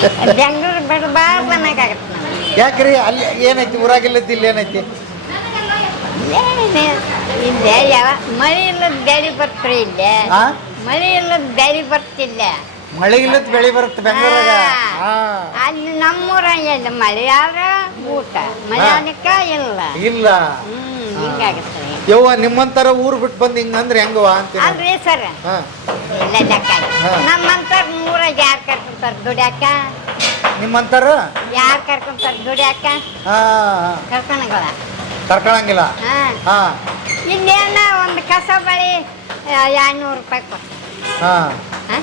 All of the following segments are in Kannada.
ಬೆಂಗಳೂರು ಬಿಡಬಾರ್ದು ಅನ್ನೋಕ್ಕಾಗತ್ತೆ ಯಾಕ್ರಿ? ಅಲ್ಲಿ ಏನೈತಿ? ಊರಾಗಿಲ್ಲದ್ದು ಇಲ್ಲಿ ಏನೈತಿ? ಇಲ್ಲೇ ಯಾವ? ಮಳೆ ಇಲ್ಲದ ಗಾಡಿ ಬರ್ತ್ರಿ ಇಲ್ಲೇ. ಆ? ಮಳೆ ಇಲ್ಲದ ಗಾಡಿ ಬರ್ತಿಲ್ಲ. ಮಳೆ ಇಲ್ಲದ ಬೆಳೆ ಬರುತ್ತೆ ಬೆಂಗಳೂರಾಗ. ಹಾ ಅಲ್ಲಿ ನಮ್ಮೂರ ಮಳೆ ಆದ್ರೆ ಊಟ. ಮಳೆ ಹಾ. ಅದಕ್ಕ ಇಲ್ಲ. ಇಲ್ಲ. ಹ್ಮ್ ಹಿಂಗಾಗತ್ತೆ. ಯವ್ವ ನಿಮ್ಮಂತರ ಊರು ಬಿಟ್ಟು ಬಂದ್ ಹಿಂಗಂದ್ರೆ ಹೆಂಗವ ಅಂತ ಅಲ್ರಿ ಸರ್. ಹಾ. ಇಲ್ಲ ಲೆಕ್ಕ ಹಾ. ನಮ್ಮಂತ ಊರಾಗ ಯಾರು ಕರ್ಕೊಂತಾರ ದುಡ್ಯಾಕ? ನಿಮ್ಮಂತಾರ? ಯಾರು ಕರ್ಕೊಂತಾರ ದುಡ್ಯಾಕ? ಹಾ ಕರ್ಕೊಂಡಗಳ ಕರ್ಕೊಳಂಗಿಲ್ಲ ಹಾ. ಹಾಂ. ಇನ್ನೇನ ಒಂದು ಕಸ ಬಳಿ ಎರಡ್ನೂರು ರೂಪಾಯಿ ಕೊಡ್ತಾರೆ ಹಾ. ಹಾ?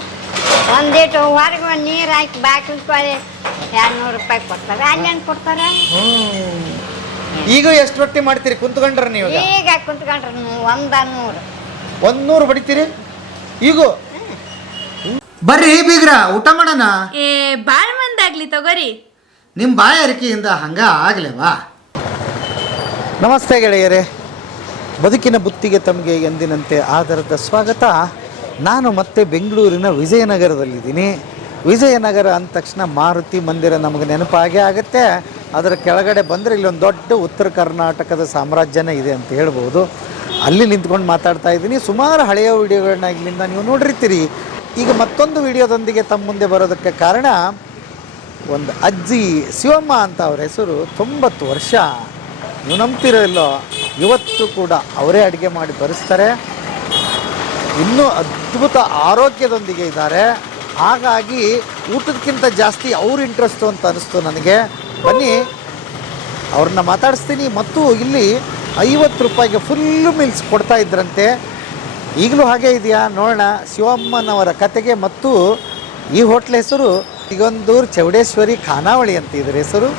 ಒಂದಿಟ್ಟು ಹೊರಗೆ ನೀರು ಹಾಕಿ ಬಾಗಿಲು ಕೊಳಿ ಎರಡ್ನೂರು ರೂಪಾಯಿ ಕೊಡ್ತಾರೆ. ಅಲ್ಲೇನು ಕೊಡ್ತಾರೆ? ಹ್ಮ್. ಈಗ ಎಷ್ಟು ರೊಟ್ಟಿ ಮಾಡ್ತೀರಿ? ಕುಂತ್ಕೊಂಡ್ರ ನೀವು ಈಗ? ಕುಂತ್ಕೊಂಡ್ರೆ ನೀವು ಒಂದ ನೂರು. ಒಂದ್ ನೂರು ಬಡಿತೀರಿ? ಈಗ? ಬರ್ರಿ ಬೀಗ್ರ ಊಟ ಮಾಡೋಣ. ಏ ಬಾಳ್ ಮಂದಾಗ್ಲಿ ತಗೋರಿ. ನಿಮ್ಮ ಬಾಯ ಅರಿಕೆಯಿಂದ ಹಂಗ ಆಗ್ಲೇವಾ? ನಮಸ್ತೆ ಗೆಳೆಯರೇ. ಬದುಕಿನ ಬುತ್ತಿಗೆ ತಮಗೆ ಎಂದಿನಂತೆ ಆಧಾರದ ಸ್ವಾಗತ. ನಾನು ಮತ್ತೆ ಬೆಂಗಳೂರಿನ ವಿಜಯನಗರದಲ್ಲಿದ್ದೀನಿ. ವಿಜಯನಗರ ಅಂದ ತಕ್ಷಣ ಮಾರುತಿ ಮಂದಿರ ನಮಗೆ ನೆನಪಾಗೇ ಆಗುತ್ತೆ. ಅದರ ಕೆಳಗಡೆ ಬಂದರೆ ಇಲ್ಲೊಂದು ದೊಡ್ಡ ಉತ್ತರ ಕರ್ನಾಟಕದ ಸಾಮ್ರಾಜ್ಯನೇ ಇದೆ ಅಂತ ಹೇಳ್ಬೋದು. ಅಲ್ಲಿ ನಿಂತ್ಕೊಂಡು ಮಾತಾಡ್ತಾ ಇದ್ದೀನಿ. ಸುಮಾರು ಹಳೆಯ ವಿಡಿಯೋಗಳನ್ನ ಇಲ್ಲಿಂದ ನೀವು ನೋಡಿರ್ತೀರಿ. ಈಗ ಮತ್ತೊಂದು ವಿಡಿಯೋದೊಂದಿಗೆ ತಮ್ಮ ಮುಂದೆ ಬರೋದಕ್ಕೆ ಕಾರಣ, ಒಂದು ಅಜ್ಜಿ ಶಿವಮ್ಮ ಅಂತ ಅವ್ರ ಹೆಸರು ತೊಂಬತ್ತು ವರ್ಷ. ನೀವು ನಂಬ್ತಿರೋ ಇಲ್ಲೋ, ಇವತ್ತು ಕೂಡ ಅವರೇ ಅಡುಗೆ ಮಾಡಿ ಬರೆಸ್ತಾರೆ. ಇನ್ನೂ ಅದ್ಭುತ ಆರೋಗ್ಯದೊಂದಿಗೆ ಇದ್ದಾರೆ. ಹಾಗಾಗಿ ಊಟದಕ್ಕಿಂತ ಜಾಸ್ತಿ ಅವ್ರ ಇಂಟ್ರೆಸ್ಟು ಅಂತ ಅನ್ನಿಸ್ತು ನನಗೆ. ಬನ್ನಿ, ಅವ್ರನ್ನ ಮಾತಾಡಿಸ್ತೀನಿ. ಮತ್ತು ಇಲ್ಲಿ ಐವತ್ತು ರೂಪಾಯಿಗೆ ಫುಲ್ಲು ಮೀಲ್ಸ್ ಕೊಡ್ತಾ ಇದ್ರಂತೆ. ಈಗಲೂ ಹಾಗೆ ಇದೆಯಾ? ನೋಡೋಣ. ಶಿವಮ್ಮನವರ ಕತೆಗೆ ಮತ್ತು ಈ ಹೋಟ್ಲ್ ಹೆಸರು ಸಿಗಂದೂರು ಚೌಡೇಶ್ವರಿ ಖಾನಾವಳಿ ಅಂತ ಇದರ ಹೆಸರು.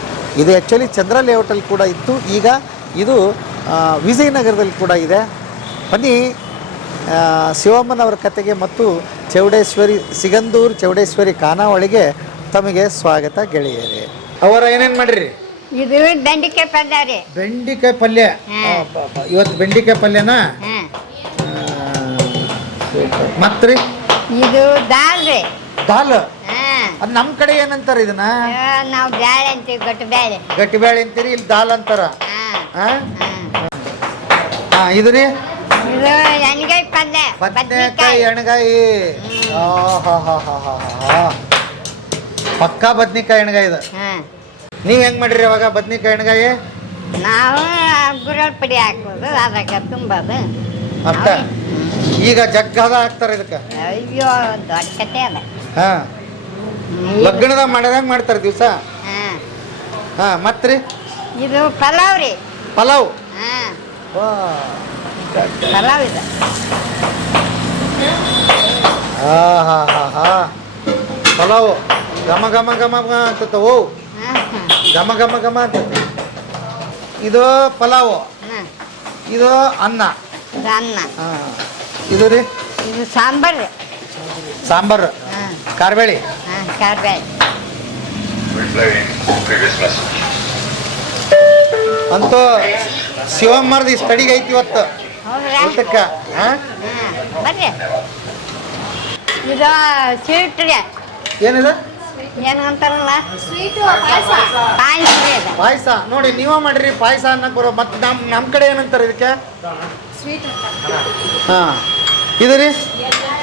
ಇದು ಆ್ಯಕ್ಚುಲಿ ಚಂದ್ರ ಲೇಔಟಲ್ಲಿ ಕೂಡ ಇತ್ತು. ಈಗ ಇದು ವಿಜಯನಗರದಲ್ಲಿ ಕೂಡ ಇದೆ. ಬನ್ನಿ ಶಿವಮ್ಮನವರ ಕತೆಗೆ ಮತ್ತು ಚೌಡೇಶ್ವರಿ, ಸಿಗಂದೂರು ಚೌಡೇಶ್ವರಿ ಖಾನಾವಳಿಗೆ ತಮಗೆ ಸ್ವಾಗತ ಗೆಳೆಯರೇ. ಅವರ ಏನೇನ್ ಮಾಡ್ರಿ? ಇದು ಬೆಂಡಿಕಾಯಿ ಪಲ್ಯ ರೀ. ಬೆಂಡಿಕಾಯಿ ಪಲ್ಯ? ಹಾ. ಇವತ್ತು ಬೆಂಡಿಕಾಯಿ ಪಲ್ಯನಾ? ಹಾಂ. ಮತ್ರಿ ಇದು ದಾಲ್ ರೀ. ದಾಲ್? ಹಾಂ. ನಮ್ ನಮ್ಮ ಕಡೆ ಏನಂತಾರ ಇದನ್ನ? ನಾವು ಬ್ಯಾಳೆ ಅಂತೀವಿ ಗಟ್ಟಿ ಬ್ಯಾಳೆ. ಅಂತೀರಿ ಇಲ್ಲಿ ದಾಲ್ ಅಂತಾರ? ಹಾಂ. ಹಾ ಹಾಂ. ಹಾ ಇದು ರೀ? ಇದು ಎಣ್ಗಾಯಿ ಪಲ್ಯ ಬದನೆಕಾಯಿ ಬದ್ನಿಕಾಯಿ. ಎಣ್ಗಾಯಿ. ಆ, ಹಾ ಹಾ ಹಾ ಹಾ ಹಾ ಪಕ್ಕಾ ಬದ್ನಿಕಾಯಿ ಎಣ್ಗಾಯಿ ಇದು. ಹಾಂ. ನೀವ್ ಹೆಂಗ್ ಮಾಡಿರಿ ಅವಾಗ ಬದ್ನಿಕಾಯಿ ಎಣ್ಗಾಯಿ? ನಾವು ಗುರಳ್ ಪುಡಿ ಹಾಕೋದು ಅದಕ್ಕೆ ತುಂಬೋದು. ಅಷ್ಟ ಈಗ ಜಗ್ಗದ ಹಾಕ್ತಾರ ಇದಕ್ಕೆ. ಅಯ್ಯೋ ದೊಡ್ಡ ಕತೆ ಅದ. ಹಾ. ಲಗ್ನದಾಗ ಮಾಡ್ದಂಗ ಮಾಡ್ತಾರ ದಿವಸ. ಹಾಂ. ಹಾ ಮತ್ರಿ? ಇದು ಪಲಾವ್ ರೀ. ಪಲಾವ್. ಹಾಂ. ಪಲಾವ್ ಇದೆ. ಆ ಹಾ ಹಾ ಹಾ. ಪಲಾವ್. ಘಮ ಘಮ ಘಮ ಅಂತ ಹಾಂ ಘಮ ಘಮ ಘಮ ಅಂತ ಇದು ಪಲಾವ್. ಹಾಂ ಇದು ಅನ್ನ. ಇದು ಅನ್ನ. ಹಾ. ಇದು ರೀ? ಇದು ಸಾಂಬಾರು. ಸಾಂಬಾರು. ಹಾಂ. ಕಾರ್ಬೇಳಿ. ಸ್ಟಡಿಗೆ message. ಅಂತೂ ಶಿವಮ್ಮರ್ದು ಇಷ್ಟು ಐತಿ ಇವತ್ತು. ಊಟಕ್ಕ. ಬರ್ರಿ. ಇದು ಸ್ವೀಟ್ ಏನಿದೆ? ಏನು ಅಂತಾರಲ್ಲ ಪಾಯಸ. ಪಾಯಸ. ನೋಡಿ ನೀವ ಮಾಡ್ರಿ ಪಾಯಸ ಅನ್ನಕ್ ಬರೋ ಮತ್ತೆ ನಮ್ ನಮ್ ಕಡೆ ಏನಂತಾರೆ ಇದಕ್ಕೆ? ಹಾ. ಇದು ರೀ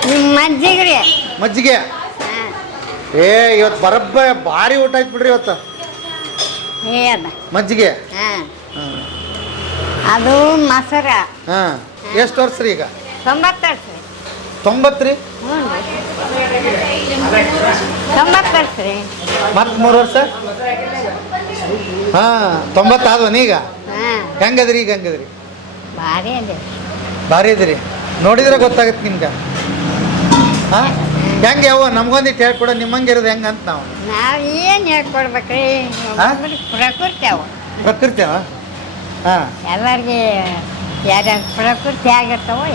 ನಿಮ್ಮ ಮಜ್ಜಿಗೆ ರೀ. ಮಜ್ಜಿಗೆ? ಹಾಂ. ಏ ಇವತ್ತು ಬರಬ್ಬ ಭಾರಿ ಊಟ ಆಯ್ತು ಬಿಡ್ರಿ ಇವತ್ತು. ಮಜ್ಜಿಗೆ? ಹಾಂ. ಅದು ಮೊಸರ. ಹಾ. ಎಷ್ಟು ವರ್ಷ ರೀ ಈಗ? ತೊಂಬತ್ತು ತೊಂಬತ್ತು ರೀ. ಮತ್ತೆ ಮೂರು ವರ್ಷ? ಹಾ ತೊಂಬತ್ತಾದ್ವನ ಈಗ? ಹಾಂ. ಹೆಂಗದ್ರಿ ಈಗ ಹೆಂಗದ್ರಿ? ಭಾರಿ ಅದ್ರಿ ನೋಡಿದ್ರೆ ಗೊತ್ತಾಗತ್ತೆ ನಿಮ್ಗೆ. ಹಾ? ಹೆಂಗೆ ಯಾವ ನಮ್ಗೊಂದಿಟ್ಟು ಹೇಳ್ಕೊಡ ನಿಮ್ಮಂಗೆ ಇರೋದು ಹೆಂಗೆ ಅಂತ ನಾವು. ನಾವು ಏನು ಹೇಳ್ಕೊಡ್ಬೇಕ್ರಿ? ಪ್ರಕೃತಿ ಅವ. ಪ್ರಕೃತಿ ಹಾಂ. ಎಲ್ಲರಿಗೆ ಪ್ರಕೃತಿ ಆಗಿರ್ತಾವೋ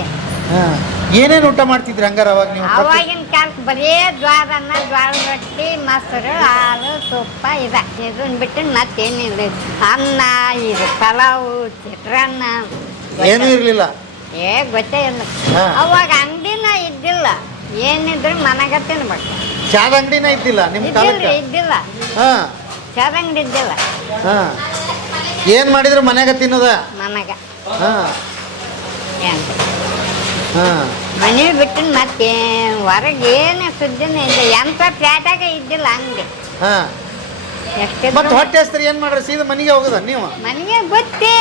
ಹಾಂ. ಏನೇನು ಊಟ ಮಾಡ್ತಿದ್ರಿ ಹಂಗಾರ ಅವಾಗ ನೀವು? ಅವಾಗಿನ ಕಾಲಕ್ಕೆ ಬರೀ ಜ್ವಾರನ್ನ ಜ್ವಾಳ ರೊಟ್ಟಿ ಮೊಸರು ಹಾಲು ತುಪ್ಪ ಇದ. ಇದನ್ನ ಬಿಟ್ಟು ಮತ್ತೇನಿಲ್ಲ ಅನ್ನ ಇದು ಪಲಾವು ಚಿತ್ರಾನ್ನ ಏನೂ ಇರಲಿಲ್ಲ? ಏ ಗೊತ್ತೇ ಇಲ್ಲ. ಹಾ. ಅವಾಗ ಅಂಗಡಿನ ಇದ್ದಿಲ್ಲ. ಏನಿದ್ರು ಮನೆಗ ತಿನ್ಬೇಕು ಚಾದ ಅಂಗಡಿನ ಇದ್ದಿಲ್ಲ? ನಿಮ್ಮ ಇದ್ದಿಲ್ರಿ ಕಾಲಕ್ಕೆ ಇದ್ದಿಲ್ಲ. ಹಾ. ಚಾದ ಅಂಗಡಿ ಇದ್ದಿಲ್ಲ. ಹಾ. ಏನ್ ಮಾಡಿದ್ರು ಮನ್ಯಾಗ ತಿನ್ನೋದ? ಮನೆಗ. ಹಾ. ಏನ್? ಹಾ ಮನೆ ಬಿಟ್ಟು ಮತ್ತೆ ಹೊರಗೆ ಏನು ಸುದ್ದಿನೇ ಇಲ್ಲ. ಎಂಥ ಪ್ಯಾಟಾಗ ಇದ್ದಿಲ್ಲ ಹಂಗೆ. ಎಷ್ಟೇ ಮತ್ ಹೊಟ್ಟೆ ಹಸ್ತ್ರಿ ಏನ್ ಮಾಡ್ರಿ? ಸೀದಾ ಮನೆಗೆ ಹೋಗುದ ನೀವು? ಮನೆಗೆ ಬುತ್ತಿ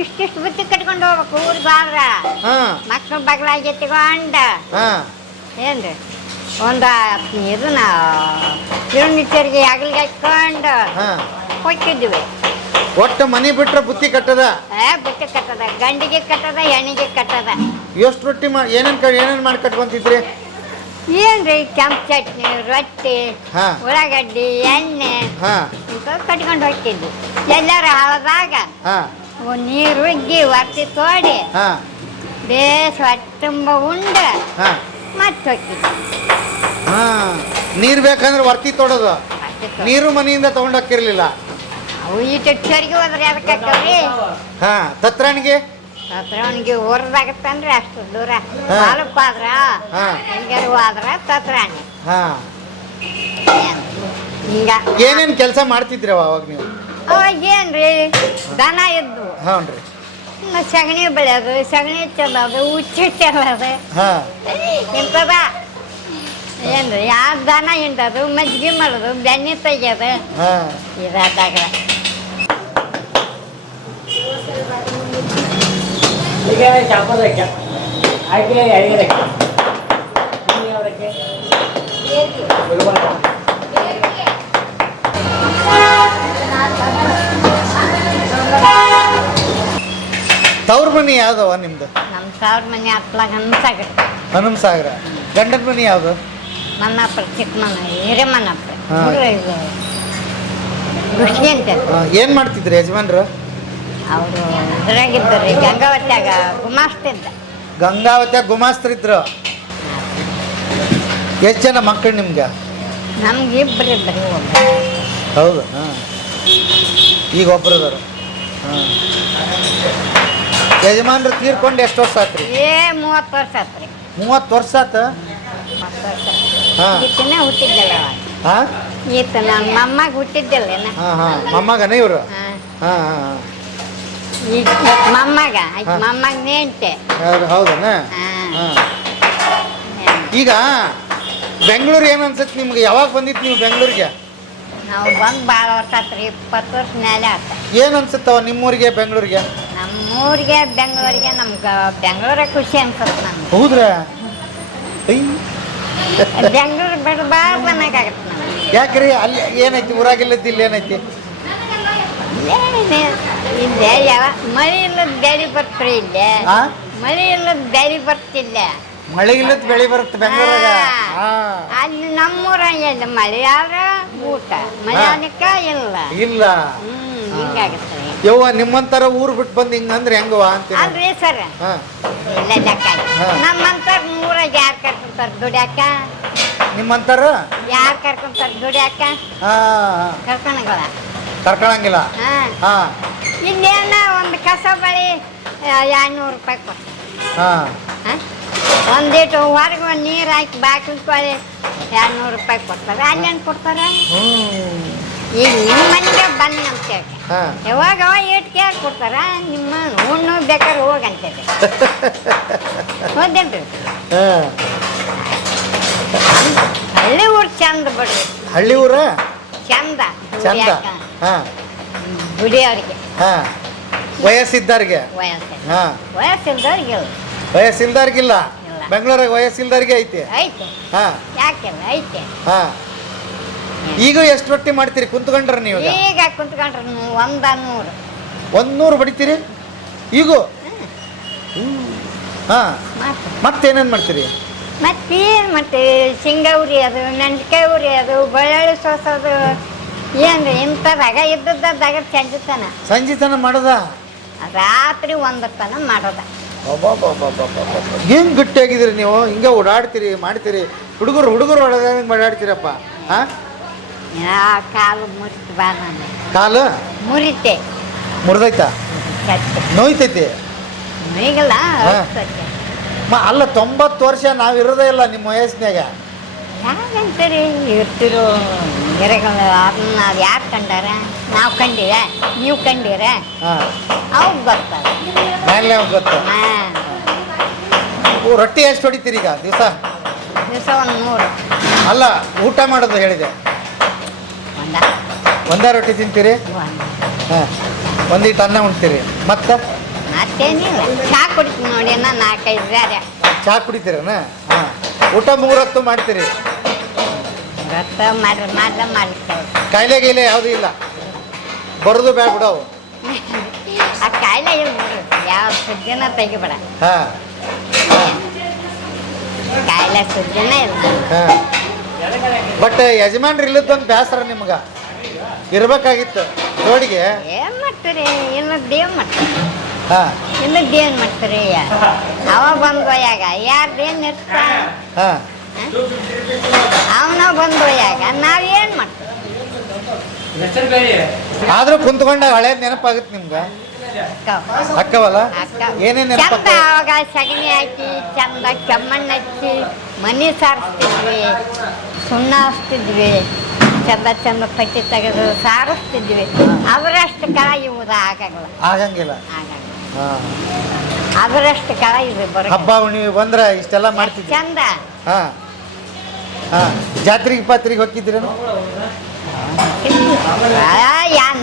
ಇಷ್ಟಿಷ್ಟು ಬುತ್ತಿ ಕಟ್ಕೊಂಡು ಹೋಗ್ಬೇಕು ಊರ್ ಬಾರ ಹಾ. ಮಕ್ಳು ಬಗ್ಲಾಗಿ ಎತ್ಕೊಂಡ ಹಾ. ಏನ್ರಿ? ಒಂದು ಇದನ್ನ ಕಿಲೋಮೀಟರ್ಗೆ ಹಗಲಿಗೆ ಹಾಕೊಂಡು ಹೋಗ್ತಿದ್ವಿ ಒಟ್ಟು ಮನಿ ಬಿಟ್ರೆ ಬುತ್ತಿ ಕಟ್ಟದ? ಬುತ್ತಿ ಕಟ್ಟದ. ಗಂಡಿಗೆ ಕಟ್ಟದ ಹೆಣ್ಣಿಗೆ ಕಟ್ಟದ. ಎಷ್ಟು ರೊಟ್ಟಿ ಏನೇನ್ ಕ- ಏನೇನ್ ಮಾಡಿ ಕಟ್ಕೊಂತಿದ್ರಿ ಏನ್ರಿ ಕೆಂಪ್ ಚಟ್ನಿ ರೊಟ್ಟಿ ಹಾ. ಉಳ್ಳಾಗಡ್ಡಿ ಎಣ್ಣೆ. ಹಾ. ಇಂಥವು ಕಟ್ಕೊಂಡು ಹೋಗ್ತಿದ್ವಿ. ಎಲ್ಲಾರ ಹೋದಾಗ ಹಾ. ನೀರು ಉಗ್ಗಿ ಒತ್ತಿ ತೋಡಿ ಹಾ. ಬೇಸ್ ಹೊಟ್ಟೆ ತುಂಬ ಉಂಡ ಹಾ. ಮತ್ತೆ ಹೋಗ್ತಿದ್ವಿ. ಹಾ. ನೀರ್ ಬೇಕಂದ್ರೆ ವರ್ತಿ ತೊಡೋದು. ತೊ- ನೀರು ಮನೆಯಿಂದ ತಗೊಂಡೋಗಿರ್ಲಿಲ್ಲ ಅವು ಈ ಸರಿಗೆ ಹೋದ್ರೆ ಅದಕ್ಕೆ ಹಾಕವ್ರಿ ಹಾ ತತ್ರಾಣಿಗೆ ತತ್ರಾಣಿಗೆ ಹೊರದಾಗತ್ತಂದ್ರೆ ಅಷ್ಟು ದೂರ. ಹಾ. ಹೊಲಕ್ಕೆ ಹೋದ್ರ ಹಾ. ಹಿಂಗಾರು ಹೋದ್ರ ತತ್ರಾಣಿ ಹಾ. ಹಿಂಗ. ಏನೇನ್ ಕೆಲಸ ಮಾಡ್ತಿದ್ರಿ ಅವಾಗ ನೀವು? ಅವಾಗ ಏನ್ರಿ? ದನ ಇದ್ದು ಹ್ಞೂ ಇನ್ನು ಸಗಣಿ ಬೆಳೆಯೋದು ಸಗಣಿ ಚೆಲ್ಲೋದು ಉಚ್ಚಿ ಚೆಲ್ಲೋದು ಹಾ. ಇಂಥದ ಏನ್ರಿ ಯಾವ ದನ ಹಿಂಡೋದು ಮಜ್ಜಿಗೆ ಮಾಡೋದು ಬೆಣ್ಣೆ ತೆಗಿಯೋದು. ಹಾ. ಇದಾದಾಗ ಈಗ ಚಾಪದಕ್ಕೆ ಆಕೆ ಐದರಕ್ಕೆ ಯಾವ್ದಕ್ಕೆ? ತವ್ರ ಮನಿ ಯಾವ್ದವ ನಿಮ್ದು? ನಮ್ಮ ಸಾವಿರ ಮನೆ ಹತ್ಲಾಗ ಹನುಮಸಾಗರ ಹನುಮ ಸಾಗರ ಗಂಡನ ಮನಿ ಯಾವ್ದು? ನನ್ನ ಚಿಕ್ಕ ಮನ ಹಿರೇಮನ್ನಪ್ಪ ಹಾ. ಇದು ಖುಷಿ ಅಂತ. ಹಾ, ಏನ್ ಮಾಡ್ತಿದ್ರಿ ಯಜಮಾನ್ರು? ಅವರು ಇದ್ರಾಗಿದ್ದರು ಗಂಗಾವತ್ಯಾಗ ಗುಮಾಸ್ತಿದ್ದ ಗಂಗಾವತ್ಯಾಗ ಗುಮಾಸ್ತರಿದ್ರು ಎಷ್ಟು ಜನ ಮಕ್ಕಳು ನಿಮ್ಗೆ? ನಮ್ಗೆ ಇಬ್ಬರು ಇಬ್ಬರು ಒಬ್ಬರು ಹೌದು ಹಾಂ. ಈಗ ಒಬ್ರು ಅದಾರ ಹಾಂ. ಯಜಮಾನ್ರು ತೀರ್ಕೊಂಡು ಎಷ್ಟು ವರ್ಷ ಆತ್ರಿ? ಏ ಮೂವತ್ತು ವರ್ಷ ಆತ್ರಿ. ಮೂವತ್ತು ವರ್ಷ ಆತ? ಹಾ. ಈತನೇ ಹುಟ್ಟಿದ್ದಲ್ಲ ಹಾಂ? ಈತ ನನ್ನ ಮೊಮ್ಮಗ ಹುಟ್ಟಿದ್ದಿಲ್ಲೇನ ಹಾಂ ಹಾಂ. ಮೊಮ್ಮಗನ ಇವರು? ಹಾಂ ಹಾಂ ಹಾ. ಈಗ ಮೊಮ್ಮಗ ಆಯ್ತು. ಮೊಮ್ಮಗ ನೆಂಟೆ ಹೌದು ಹೌದನ? ಈಗ ಬೆಂಗಳೂರು ಏನು ಅನ್ಸುತ್ತೆ ನಿಮ್ಗೆ? ಯಾವಾಗ ಬಂದಿತ್ತು ನೀವು ಬೆಂಗಳೂರಿಗೆ? ನಾವು ಬಂದು ಭಾಳ ವರ್ಷ ಆತ್ರಿ ಇಪ್ಪತ್ತು ವರ್ಷ ಮೇಲೆ ಆತ. ಏನು ಅನ್ಸುತ್ತವ ನಿಮ್ಮೂರಿಗೆ ಬೆಂಗಳೂರಿಗೆ? ನಮ್ಮೂರಿಗೆ ಬೆಂಗಳೂರಿಗೆ ನಮ್ಗೆ ಬೆಂಗಳೂರೇ ಖುಷಿ ಅನ್ಸುತ್ತೆ ನಮ್ಗೆ. ಹೌದ್ರಾ? ಬೆಂಗಳೂರು ಬಿಡಬಾರ್ದು ಅನ್ನೋಕ್ಕಾಗತ್ತೆ ನಮ್ಗೆ. ಯಾಕ್ರಿ? ಅಲ್ಲಿ ಏನೈತಿ ಊರಾಗಿಲ್ಲದ ಇಲ್ಲಿ ಏನೈತಿ ಏನೇ ಇಲ್ಲೇ ಯಾವ ಮಳೆ ಇಲ್ಲದ ಬೆಳಿ ಬರ್ತ್ರಿ ಇಲ್ಲೇ. ಆ? ಮಳೆ ಇಲ್ಲದ ಬೆಳೆ ಬರ್ತಿಲ್ಲ. ಮಳೆ ಇಲ್ಲದ ಬೆಳೆ ಬರುತ್ತೆ ಬೆಂಗಳೂರಾಗ. ಹಾ ಅಲ್ಲಿ ನಮ್ಮೂರ ಇಲ್ಲ ಮಳೆ ಆದ್ರ ಊಟ. ಮಳೆ ಹಾ. ಆಲಿಕ್ಕ ಇಲ್ಲ. ಇಲ್ಲ. ಹ್ಮ್ ಹಿಂಗಾಗತ್ತೆ. ಯವ್ವ ನಿಮ್ಮಂತರ ಊರ್ ಬಿಟ್ಟು ಬಂದು ಹಿಂಗಂದ್ರೆ ಹೆಂಗವ ಅಂತ ಅಲ್ರಿ ಸರ್. ಹಾ ಇಲ್ಲ ಲೆಕ್ಕ ಹಾ. ನಮ್ಮಂತರ ಊರಾಗ ಯಾರು ಕರ್ಕೊಂತಾರ ದುಡ್ಯಾಕ? ನಿಮ್ಮಂತಾರ ಯಾರು ಕರ್ಕೊಂತಾರ ದುಡ್ಯಾಕ? ಹಾ ಕರ್ಕೊಂಡಂಗಲ್ಲ ಕರ್ಕೊಳಂಗಿಲ್ಲ. ಹಾ. ಹಾ. ಇಲ್ಲೇನ ಒಂದು ಕಸ ಬಳಿ ಎರಡ್ನೂರು ರೂಪಾಯಿ ಕೊಡ್ತಾರೆ ಹಾ. ಹಾ? ಒಂದಿಟ್ಟು ಹೊರಗೆ ಒಂದು ನೀರು ಹಾಕಿ ಬಾಕಿಲ್ಕೊಳ್ಳಿ ಎರಡ್ನೂರು ರೂಪಾಯಿ ಕೊಡ್ತಾರೆ. ಅಲ್ಲೇನು ಕೊಡ್ತಾರೆ? ಹ್ಮ್. ಈಗ ನಿಮ್ಮ ಮನೆಗೆ ಬನ್ನಿ ಅಂತ ಹೇಳಿ. ಹಾ. ಯಾವಾಗ ಅವ ಏಟ್ಗೆ ಕೇಳಿ ಕೊಡ್ತಾರ? ನಿಮ್ಮ ಹುಣ್ಣು ಬೇಕಾದ್ರೆ ಹೋಗಿ ಅಂತೇಳಿ ಹೌದೇನ್ರಿ ಹಾ. ಹಳ್ಳಿ ಊರು ಚಂದ ಬಿಡ್ರಿ. ಹಳ್ಳಿ ಊರ? ಚಂದ. ಚಂದ. ಹಾ. ದುಡಿಯೋರಿಗೆ ಹಾ. ವಯಸ್ಸಿದ್ದಾರಿಗೆ ವಯಸ್ಸು ಹಾ. ವಯಸ್ಸಿಲ್ದವ್ರಿಗೆ ಇಲ್ಲ. ವಯಸ್ಸಿಲ್ದಾರ್ಗಿಲ್ಲ ಇಲ್ಲ. ಬೆಂಗಳೂರಾಗ ವಯಸ್ಸಿಲ್ದಾರ್ಗೆ ಐತಿ. ಐತೆ. ಹಾ. ಯಾಕಿಲ್ಲ ಐತೆ. ಹಾ. ಈಗ ಎಷ್ಟು ರೊಟ್ಟಿ ಮಾಡ್ತೀರಿ ಕುಂತ್ಕೊಂಡ್ರ ನೀವು ಈಗ? ಈಗ ಕುಂತ್ಕೊಂಡ್ರೆ ನೀವು ಒಂದ ನೂರು. ಒಂದ್ ನೂರು ಬಡಿತೀರಿ ಈಗೂ? ಹಾ. ಮತ್ತೆ? ಮತ್ತೇನೇನು ಮಾಡ್ತೀರಿ? ಮತ್ತೇನು ಮತ್ತೆ ಶೇಂಗಾ ಉರಿ ಅದು ಮೆಣಸಿನ್ಕಾಯಿ ಉರಿ ಅದು ಬೆಳ್ಳುಳ್ಳಿ ಸೋಸೋದು ಏನ್ರಿ ಇಂಥದಾಗ ಇದ್ದದ್ದಾಗ ಚಂದಿತನ ಸಂಜಿತನ ಮಾಡದ? ರಾತ್ರಿ ಒಂದು ತನ ಮಾಡೋದ ಏನ್ ಗಟ್ಟಿಯಾಗಿದ್ದೀರಿ ನೀವು? ಹಿಂಗೆ ಓಡಾಡ್ತೀರಿ ಮಾಡ್ತೀರಿ. ಹುಡುಗರು ಹುಡುಗರು ಓಡಾದಂಗೆ ಓಡಾಡ್ತೀರಪ್ಪ ಹಾ ಯಾ ಕಾಲು ಮುರಿತು ಬಾ ನಾನು. ಕಾಲು? ಮುರಿತೆ. ಮುರಿದೈತಾ ಕತ್ತೆ ನೋಯ್ತೈತಿ? ಹಾ. ಅಲ್ಲ ತೊಂಬತ್ತು ವರ್ಷ ನಾವಿರೋದೇ ಇಲ್ಲ ನಿಮ್ಮ ವಯಸ್ಸಿನಾಗ. ಯಾಕಂತೀರಿ ಇರ್ತಿರೋ ಗೆರೆಗಳು ಅದನ್ನ ನಾವು ಯಾರು ಕಂಡಾರ? ನಾವು ಕಂಡಿರ? ನೀವು ಕಂಡಿರ? ಹಾಂ. ಅವ್ರು ಬರ್ತಾರೆ ಮೇಲೆ ಗೊತ್ತು. ಹಾಂ. ಓ, ರೊಟ್ಟಿ ಎಷ್ಟು ಹೊಡಿತೀರಿ ಈಗ ದಿವಸ? ದಿವಸ ಒಂದು ಮೂರು. ಅಲ್ಲ ಊಟ ಮಾಡೋದು ಹೇಳಿದೆ. ಒಂದ? ಒಂದೇ ರೊಟ್ಟಿ ತಿಂತೀರಿ? ಒಂದು. ಹಾಂ. ಒಂದೀಟು ಅನ್ನ ಉಣ್ತೀರಿ. ಮತ್ತೆ? ಮತ್ತೇನಿಲ್ಲ. ಚಾ ಕುಡಿತೀನಿ ನೋಡಿ ಅನ್ನ ನಾಲ್ಕೈದು ಬೇರೆ ಚಹಾ ಕುಡಿತೀರನ? ಹಾಂ. ಊಟ ಮೂರೊತ್ತು ಮಾಡ್ತೀರಿ. ರೊಕ್ಕ ಮಾಡ್ರಿ ಮಾಡ್ದ ಮಾಡಿಸ್ತೇವೆ ಕಾಯಿಲೆ ಗೀಲೆ ಯಾವುದೂ ಇಲ್ಲ. ಬರೋದು ಬೇಡ ಬಿಡವು ಆ ಕಾಯಿಲೆ ಇಲ್ಲ ಬಿಡ್ರಿ ಯಾವ ಸುದ್ದಿನ ತೆಗಿಬೇಡ. ಹಾಂ. ಕಾಯಿಲೆ ಸುದ್ದಿನ ಇಲ್ಲ. ಹಾಂ. ಬಟ್ ಯಜಮಾನ್ರು ಇಲ್ಲದೊಂದು ಬೇಸರ ನಿಮ್ಗೆ. ಇರ್ಬೇಕಾಗಿತ್ತು. ಜೋಡಿಗೆ ಏನ್ ಮಾಡ್ತೀರಿ? ಇನ್ನು ದೇವ್ ಮಾಡ್ತಾರೆ ಹಾಂ. ಇನ್ನದ್ದು ಏನ್ ಮಾಡ್ತೀರಿ? ಅವ ಬಂದು ಒಯ್ಯಾಗ ಯಾರ್ದೇನ್ ಇರ್ತ? ಹಾಂ. ಅವನ ಬಂದು ಯಾಕ? ನಾವೇನ್ ಮಾಡ್ತೀವಿ ಆದರೂ ಕುಂತ್ಕೊಂಡ ಹಳೆ ನೆನಪಾಗುತ್ತೆ ನಿಮ್ಗೆ. ಅಕ್ಕ ಅಕ್ಕವಲ್ಲ ಅಕ್ಕ ಏನೇನು ಚಂದ ಅವಾಗ ಸಗಣಿ ಹಾಕಿ ಚಂದ ಕೆಮ್ಮಣ್ಣು ಹಚ್ಚಿ ಮನೆ ಸಾರಿಸ್ತಿದ್ವಿ. ಸುಣ್ಣ ಹಚ್ತಿದ್ವಿ ಚಂದ ಚಂದ ಪಟ್ಟಿ ತೆಗೆದು ಸಾರಿಸ್ತಿದ್ವಿ. ಅವರಷ್ಟು ಕಳ ಇವು ಆಗಲ್ಲ ಆಗಂಗಿಲ್ಲ. ಆಗಲ್ಲ ಹಾಂ ಅದರಷ್ಟು ಕಳ ಇದು ಬರ ಹಬ್ಬ ಹುಣ್ಣಿಮೆ ಬಂದ್ರೆ ಇಷ್ಟೆಲ್ಲ ಮಾಡ್ತಿದ್ವಿ. ಚಂದ. ಹಾಂ. ಹಾಂ ಜಾತ್ರೆಗೆ ಪಾತ್ರೆಗೆ ಹೋಗಿದ್ರೇನು ಯಾನ್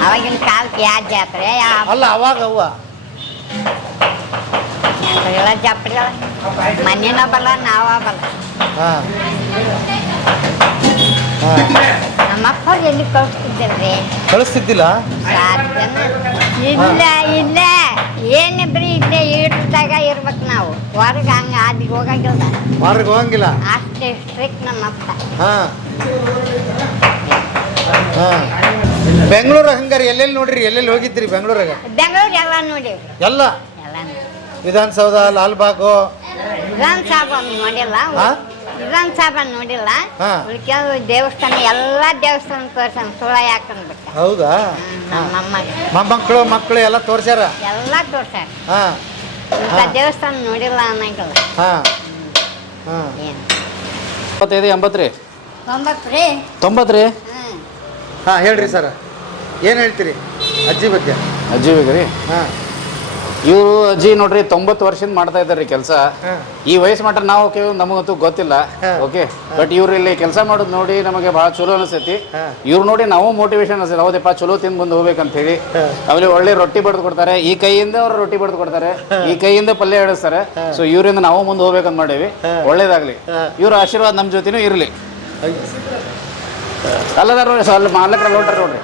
ಅವಾಗಿನ ಕಾಲಕ್ಕೆ ಯಾವ ಜಾತ್ರೆ? ಯಾವ ಅಲ್ಲ ಅವಾಗ ಅವ್ವ. ಜಾತ್ರೆಗಳ ಜಾತ್ರೆಗಳ ಮನೇನ ಬಲ್ಲ ನಾವ ಬಲ್ಲ ಹಾಂ. ಹಾಂ. ನಮ್ಮಪ್ಪ ಎಲ್ಲಿ ಕಳಿಸ್ತಿದ್ದಲ್ರಿ ಕಳಿಸ್ತಿದ್ದಿಲ್ಲ? ಸಾಧ್ಯನ ಇಲ್ಲ ಇಲ್ಲ. ಏನಿದ್ರು ಇಲ್ಲೇ ಇಟ್ಟಾಗ ಇರ್ಬೇಕು ನಾವು. ಹೊರಗೆ ಹಂಗೆ ಅದಿಗೆ ಹೋಗಂಗಿಲ್ಲ. ಹೊರಗೆ ಹೋಗಂಗಿಲ್ಲ? ಅಷ್ಟೇ ಸ್ಟ್ರಿಕ್ಟ್ ನಮ್ಮಪ್ಪ ಹಾಂ. ಹಾಂ. ಬೆಂಗಳೂರು ಹಂಗಾರೆ ಎಲ್ಲೆಲ್ಲಿ ನೋಡ್ರಿ? ಎಲ್ಲೆಲ್ಲಿ ಹೋಗಿದ್ರಿ ಬೆಂಗಳೂರಾಗ? ಬೆಂಗಳೂರು ಎಲ್ಲ ನೋಡಿ ಎಲ್ಲ? ವಿಧಾನಸೌಧ ಲಾಲ್ಬಾಗು? ವಿಧಾನಸಭಾ ನೋಡಿಲ್ಲ. ಹಾ? ವಿಧಾನಸಭಾ ನೋಡಿಲ್ಲ. ಹಾ. ಉಳ್ಕೆದು ದೇವಸ್ಥಾನ ಎಲ್ಲ ದೇವಸ್ಥಾನ ತೋರ್ಸನ್ ಸುಳ ಯಾಕಂದ್ಬಿಟ್ಟ ಹೌದಾ? ನಮ್ಮಮ್ಮ ಮೊಮ್ಮಕ್ಕಳು ಮಕ್ಕಳು ಎಲ್ಲ ತೋರ್ಸ್ಯಾರ? ಎಲ್ಲ ತೋರ್ಸಾರ ಹಾಂ. ಇಂಥ ಹಾ. ದೇವಸ್ಥಾನ ನೋಡಿಲ್ಲ ಅನ್ನಂಗಿಲ್ಲ. ಹಾಂ. ಹಾ. ಏನು? ಇಪ್ಪತ್ತೈದು ಎಂಬತ್ತು ರೀ ಒಂಬತ್ತು ರೀ ತೊಂಬತ್ತು ರೀ ಹ್ಞೂ ಹಾಂ ಹೇಳ್ರಿ ಸರ. ಏನು ಹೇಳ್ತೀರಿ ಅಜ್ಜಿ ಬಗ್ಗೆ? ಅಜ್ಜಿ ಬೇಕು ರೀ? ಹಾಂ. ಇವರು ಅಜ್ಜಿ ನೋಡ್ರಿ ತೊಂಬತ್ತು ವರ್ಷದಿಂದ ಮಾಡ್ತಾ ಇದ್ದಾರೆ ಕೆಲಸ. ಈ ವಯಸ್ಸು ಮಟ್ಟ ನಾವು ಕೆಲವು ನಮಗಂತೂ ಗೊತ್ತಿಲ್ಲ. ಓಕೆ? ಬಟ್ ಇವ್ರು ಇಲ್ಲಿ ಕೆಲಸ ಮಾಡೋದು ನೋಡಿ ನಮಗೆ ಬಹಳ ಚಲೋ ಅನಿಸ್ತೈತಿ. ಇವ್ರು ನೋಡಿ ನಾವು ಮೋಟಿವೇಶನ್ ಅನಿಸ್ತೈತಿ ಹೌದಪ್ಪ ಚಲೋ ತಿಂದು ಬಂದು ಹೋಗ್ಬೇಕಂತ ಹೇಳಿ. ಆಮೇಲೆ ಒಳ್ಳೆ ರೊಟ್ಟಿ ಬಡ್ದು ಕೊಡ್ತಾರೆ. ಈ ಕೈಯಿಂದ ಅವ್ರು ರೊಟ್ಟಿ ಬಡ್ದು ಕೊಡ್ತಾರೆ. ಈ ಕೈಯಿಂದ ಪಲ್ಯ ಇಡಿಸ್ತಾರೆ ಸೊ ಇವರಿಂದ ನಾವು ಮುಂದೆ ಹೋಗ್ಬೇಕಂತ ಮಾಡೇವಿ. ಒಳ್ಳೇದಾಗ್ಲಿ. ಇವ್ರ ಆಶೀರ್ವಾದ ನಮ್ಮ ಜೊತೆನೂ ಇರಲಿ. ಅಲ್ಲದಾರ ಅಲ್ಲಿ ಮಾಲಕರ ನೋಡ್ರಿ ನೋಡ್ರಿ.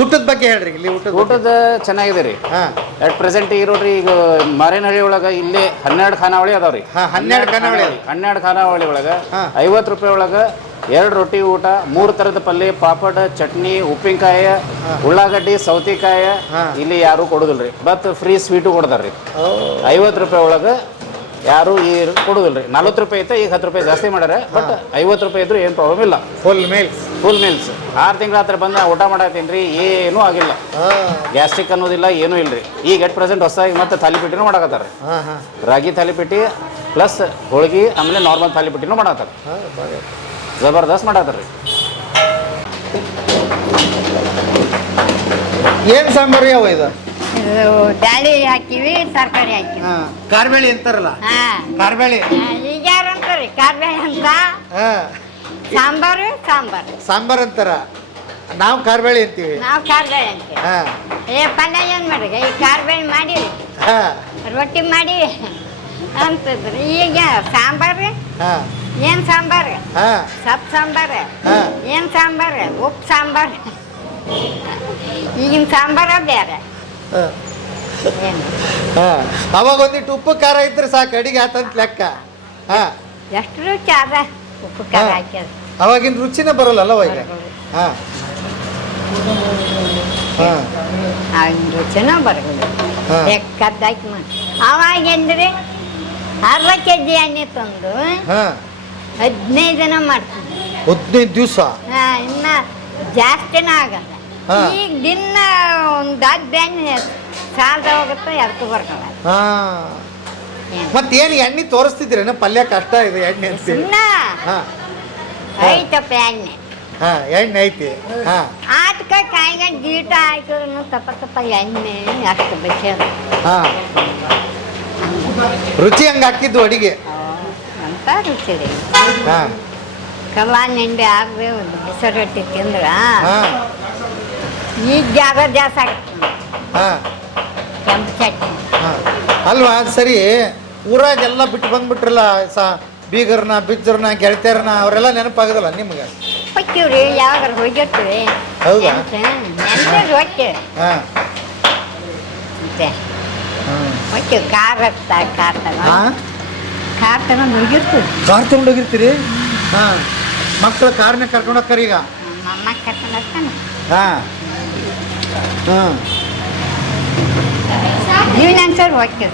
ಊಟದ ಬಗ್ಗೆ ಹೇಳ್ರಿ ಇಲ್ಲಿ ಊಟದ ಊಟದ ಚೆನ್ನಾಗಿದೆ ರೀ. ಹಾಂ. ಅಟ್ ಪ್ರೆಸೆಂಟ್ ಇರೋರಿ ಈಗ ಮಾರೇನಹಳ್ಳಿ ಒಳಗೆ ಇಲ್ಲೇ ಹನ್ನೆರಡು ಖಾನಾವಳಿ ಅದಾವ್ರಿ ಹಾ, ಹನ್ನೆರಡು ಖಾನಾವಳಿ. ಹನ್ನೆರಡು ಖಾನಾವಳಿ ಒಳಗೆ. ಐವತ್ತು ರೂಪಾಯಿ ಒಳಗೆ ಎರಡು ರೊಟ್ಟಿ ಊಟ ಮೂರು ಥರದ ಪಲ್ಯ ಪಾಪಡ್ ಚಟ್ನಿ ಉಪ್ಪಿನಕಾಯಿ ಉಳ್ಳಾಗಡ್ಡಿ ಸೌತೆಕಾಯಿ. ಇಲ್ಲಿ ಯಾರು ರೀ ಬಟ್ ಫ್ರೀ ಸ್ವೀಟು ಕೊಡ್ತಾರ್ರಿ. ಐವತ್ತು ರೂಪಾಯಿ ಒಳಗೆ ಯಾರು ಈ ರೀ. ನಲ್ವತ್ತು ರೂಪಾಯಿ ಐತೆ ಈಗ ಹತ್ತು ರೂಪಾಯಿ ಜಾಸ್ತಿ ಮಾಡ್ಯಾರ ಬಟ್ ಐವತ್ತು ರೂಪಾಯಿ ಇದ್ರು ಏನು ಪ್ರಾಬ್ಲಮ್ ಇಲ್ಲ. ಫುಲ್ ಮೀಲ್ಸ್ ಫುಲ್ ಮೀಲ್ಸ್ ಆರು ತಿಂಗಳ ಹತ್ರ ಬಂದ ಊಟ ಮಾಡತ್ತೀನಿ ರೀ ಏನೂ ಆಗಿಲ್ಲ. ಗ್ಯಾಸ್ಟ್ರಿಕ್ ಅನ್ನೋದಿಲ್ಲ ಏನೂ ಇಲ್ಲ ರೀ ಈಗ ಎಟ್ ಪ್ರೆಸೆಂಟ್ ಹೊಸದಾಗಿ ಮತ್ತೆ ತಾಲಿಪಿಟ್ಟಿನೂ ಮಾಡಕತ್ತಾರ ರೀ ರಾಗಿ ತಾಲಿಪಿಟ್ಟಿ ಪ್ಲಸ್ ಹೋಳಿಗೆ ಆಮೇಲೆ ನಾರ್ಮಲ್ ಥಾಲಿಪಿಟ್ಟಿನೂ ಬಾರಿ ಜಬರ್ದಸ್ತ್ ಮಾಡತ್ತಾರ ರೀ ಏನು ಸಾಂಬಾರು ಯಾವ ಇದು? ಇದು ಬ್ಯಾಳಿ ಹಾಕಿವಿ ತರಕಾರಿ ಹಾಕಿವಿ. ಹಾ. ಕಾರ್ಬೇಳಿ ಅಂತಾರಲ್ಲ? ಹಾ. ಕಾರ್ಬೇಳಿ? ಈಗ ಯಾರು ಅಂತಾರಿ? ಕಾರ್ಬೇಳೆ ಅಂತ? ಹಾಂ. ಸಾಂಬಾರು ಸಾಂಬಾರು. ಸಾಂಬಾರ್ ಅಂತಾರ? ನಾವು ಕಾರ್ಬೇಳಿ ಅಂತೀವಿ. ನಾವು ಕಾರ್ಬೇಳೆ ಅಂತೀವಿ. ಹಾಂ. ಏ ಪಲ್ಯ ಏನು ಮಾಡ್ರಿ? ಈ ಕಾರ್ಬೇಳೆ ಮಾಡಿ. ಹಾಂ. ರೊಟ್ಟಿ ಮಾಡಿ. ಅಂತಂದ್ರೆ ಈಗ ಸಾಂಬಾರು. ಹಾಂ. ಏನು ಸಾಂಬಾರು? ಹಾಂ. ಸಪ್ ಸಾಂಬಾರು. ಹಾ. ಏನು ಸಾಂಬಾರು? ಉಪ್ಪು ಸಾಂಬಾರು. ಈಗಿನ ಸಾಂಬಾರ ಬೇರೆ. ಹಾಂ. ಅವಾಗ ಒಂದಿಟ್ಟು ಉಪ್ಪು ಖಾರ ಇದ್ರೆ ಸಾಕು. ಅಡಿಗೆ ಆತಂತ ಲೆಕ್ಕ. ಹಾಂ. ಎಷ್ಟು ರುಚಿ ಅದ ಉಪ್ಪು ಖಾರ. ಹಾಕ್ಯದ ಅವಾಗಿನ ರುಚಿನೇ ಬರೋಲ್ಲಲ್ಲ ಈಗ ಹಾಂ. ಹಾಂ. ಆಗಿನ ರುಚಿನೂ ಬರೋದು ಹಾ. ಬೆಕ್ಕದ್ದಾಕಿ ಮಾಡಿ. ಅವಾಗ ಅಂದ್ರೆ ಅರ್ಧ ಕೆ ಜಿ ಎಣ್ಣೆ ತಂದು ಹಾಂ. ಹದಿನೈದು ದಿನ ಮಾಡ್ತೀವಿ ಹದಿನೈದು ದಿವಸ? ಹಾ, ಇನ್ನ ಜಾಸ್ತಿನ ಆಗಲ್ಲ. ಹಾ. ಈಗ ದಿನ ಒಂದು ಹದ್ದು ಎಣ್ಣೆ ಸಾಲದ ಹೋಗುತ್ತೆ ಎರ್ತು ಬರ್ಕಲ್ಲ ಹಾಂ. ಮತ್ತೇನು ಎಣ್ಣೆ ತೋರಿಸ್ತಿದ್ರೇನು ಪಲ್ಯ ಕಷ್ಟ ಇದೆ ಎಣ್ಣೆ ಸುಣ್ಣ ಸುಮ್ಮನೆ ಹಾ. ಐತಪ್ಪ ಎಣ್ಣೆ. ಹಾ ಎಣ್ಣೆ ಐತಿ. ಹಾ. ಆಟ್ಕ ಕಾಯಿಗೆ ಗೀಟ ಹಾಕಿದ್ರು ತಪ್ಪ ತಪ್ಪ ಎಣ್ಣೆ ಅಷ್ಟು ಬಿಸಿಯೋದು ಹಾ. ರುಚಿ ಹಂಗೆ ಹಾಕಿದ್ದು ಅಡಿಗೆ. ಅಂತ ರುಚಿ ರೀ. ಹಾ. ಕಲ್ಲ ಹಾಕ್ದೆ ಒಂದು ಬಿಸಿಲು ರೊಟ್ಟಿ ತಿಂದ್ರ. ಹಾ. ಈಗ ಜಾಗ ಜಾಸ್ತಿ ಹಾಂ. ಕೆಂಪು ಚಟ್ನಿ. ಹಾ. ಅಲ್ವಾ? ಅದು ಸರಿ. ಊರಾಗೆಲ್ಲ ಬಿಟ್ಟು ಬಂದ್ಬಿಟ್ರಲ್ಲ ಸ ಬೀಗರ್ನ ಬಿಜ್ಜರ್ನ ಗೆಳತಿಯರ್ನ ಅವರೆಲ್ಲ ನೆನಪಾಗದಲ್ಲ ನಿಮ್ಗೆ? ಯಾವಾಗ ಹೋಗಿರ್ತೀವಿ. ಹೌದಾ? ಹಾಂ. ಮತ್ತೆ? ಕಾರ್ ಹತ್ತ ಕಾರ್ ಹಾ? ತಗೊಂಡು ಕಾರ್ ತಗೊಂಡು ಹೋಗಿರ್ತೀವಿ. ಕಾರ್ ತಗೊಂಡೋಗಿರ್ತೀರಿ ಹಾ. ಮಕ್ಕಳು ಕಾರ್ನ ಕರ್ಕೊಂಡು ಹೋಗ್ತಾರೆ ಈಗ? ನಮ್ಮ ಅಮ್ಮ ಕರ್ಕೊಂಡು ಹೋಗ್ತಾನೆ. ಹಾ. ಹಾಂ. ಜೀವನ ಸರ್ ಹೋಗ್ತೀವಿ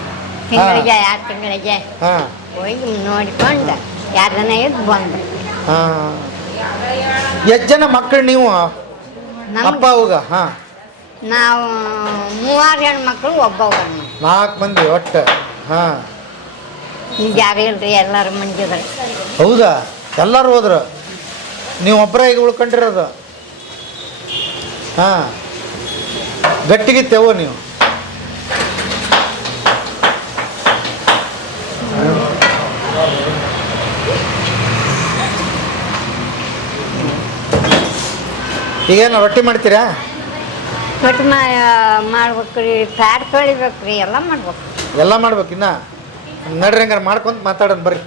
ತಿಂಗಳಿಗೆ ಎರಡು ತಿಂಗಳಿಗೆ? ಹಾಂ. ಹೋಗಿ ನೋಡಿಕೊಂಡು ಎರಡು ಜನ ಇದ್ದು ಬಂದು ಹಾಂ. ಎಷ್ಟು ಜನ ಮಕ್ಕಳು ನೀವು? ಅಪ್ಪ ಅವಾಗ? ಹಾಂ. ನಾವು ಮೂವಾರು ಹೆಣ್ಮಕ್ಳು ಒಬ್ಬ ಗಂಡು ನಾಲ್ಕು ಮಂದಿ ಒಟ್ಟು? ಹಾಂ. ಈಗ ಯಾರು ಇಲ್ರಿ ಎಲ್ಲರೂ ಮಂಜಿದ್ರೆ ಹೌದಾ? ಎಲ್ಲರೂ ಹೋದ್ರು? ನೀವು ಒಬ್ಬರ ಈಗ ಉಳ್ಕೊಂಡಿರೋದು? ಹಾಂ. ಗಟ್ಟಿಗಿತ್ತೇವೋ ನೀವು. ಈಗೇನು ರೊಟ್ಟಿ ಮಾಡ್ತೀರಾ? ರೊಟ್ಟಿ ಮಾಡ್ಬೇಕ್ರಿ ಮಾಡ್ಬೇಕು ರೀ ಎಲ್ಲ ಮಾಡ್ಬೇಕು. ಎಲ್ಲ ಮಾಡ್ಬೇಕು ಇನ್ನ? ನಡ್ರಿ ಹಂಗಾರೆ ಮಾಡ್ಕೊಂತ ಮಾತಾಡೋಣ ಬರ್ರಿ.